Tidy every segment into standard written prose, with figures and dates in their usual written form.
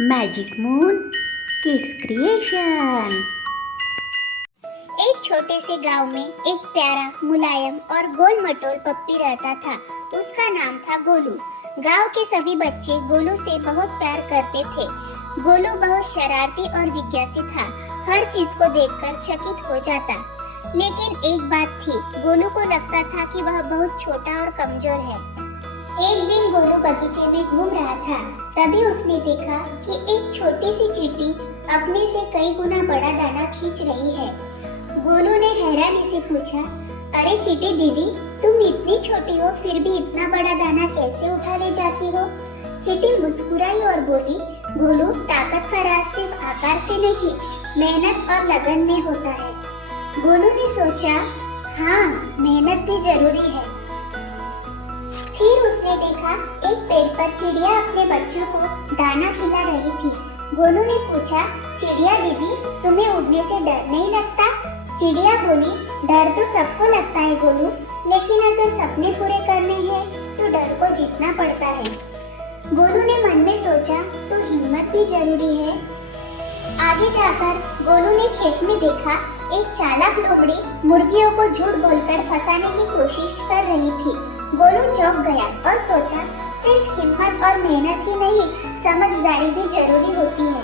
Magic moon kids creation. एक छोटे से गांव में एक प्यारा, मुलायम और गोल मटोल पप्पी रहता था। उसका नाम था गोलू। गांव के सभी बच्चे गोलू से बहुत प्यार करते थे। गोलू बहुत शरारती और जिज्ञासु था। हर चीज को देखकर चकित हो जाता। लेकिन एक बात थी, गोलू को लगता था कि वह बहुत छोटा और कमजोर है। एक दिन गोलू बगीचे में घूम रहा था। तभी उसने देखा कि एक छोटी सी चींटी अपने से कई गुना बड़ा दाना खींच रही है। गोलू ने हैरानी से पूछा, अरे चींटी दीदी, तुम इतनी छोटी हो फिर भी इतना बड़ा दाना कैसे उठा ले जाती हो? चींटी मुस्कुराई और बोली, गोलू, ताकत का राज सिर्फ आकार से नहीं, मेहनत और लगन में होता है। गोलू ने सोचा, हाँ, मेहनत भी जरूरी है। फिर उसने देखा एक पेड़ पर चिड़िया अपने बच्चों को दाना खिला रही थी। गोलू ने पूछा, चिड़िया दीदी, तुम्हें उड़ने से डर नहीं लगता? चिड़िया बोली, डर तो सबको लगता है गोलू, लेकिन अगर सपने पूरे करने हैं तो डर को जीतना पड़ता है। गोलू ने मन में सोचा, तो हिम्मत भी जरूरी है। आगे जाकर गोलू ने खेत में देखा एक चालाक लोमड़ी मुर्गियों को झूठ बोलकर फंसाने की कोशिश कर रही थी। गोलू चौंक गया और सोचा, सिर्फ हिम्मत और मेहनत ही नहीं, समझदारी भी जरूरी होती है।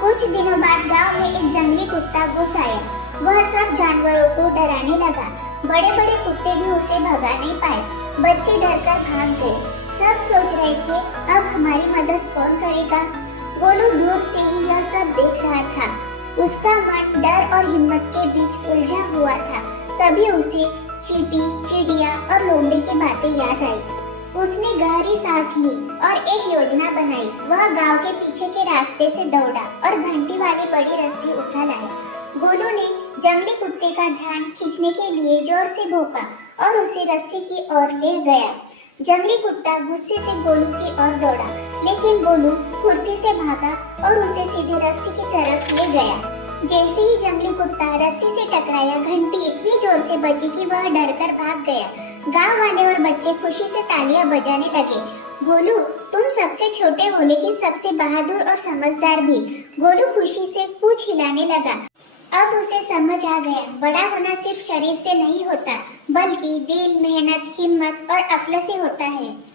कुछ दिनों बाद गांव में एक जंगली कुत्ता घुस आया। वह सब जानवरों को डराने लगा। बड़े बड़े कुत्ते भी उसे भगा नहीं पाए। बच्चे डरकर भाग गए। सब सोच रहे थे, अब हमारी मदद कौन करेगा? गोलू दूर से ही यह सब देख रहा था। उसका मन डर और हिम्मत के बीच उलझा हुआ था। तभी उसे चींटी, चिड़िया और लोमड़ी की बातें याद आई। उसने गहरी सांस ली और एक योजना बनाई। वह गांव के पीछे के रास्ते से दौड़ा और घंटी वाली बड़ी रस्सी उठा लाया। गोलू ने जंगली कुत्ते का ध्यान खींचने के लिए जोर से भौंका और उसे रस्सी की ओर ले गया। जंगली कुत्ता गुस्से से गोलू की ओर दौड़ा, लेकिन गोलू फुर्ती से भागा और उसे सीधे रस्सी की तरफ ले गया। जैसे ही जंगली कुत्ता रस्सी से टकराया, घंटी इतनी जोर से बजी कि वह डरकर भाग गया। गांव वाले और बच्चे खुशी से तालियां बजाने लगे। गोलू, तुम सबसे छोटे हो लेकिन सबसे बहादुर और समझदार भी। गोलू खुशी से पूंछ हिलाने लगा। अब उसे समझ आ गया, बड़ा होना सिर्फ शरीर से नहीं होता, बल्कि दिल, मेहनत, हिम्मत और अक्ल से होता है।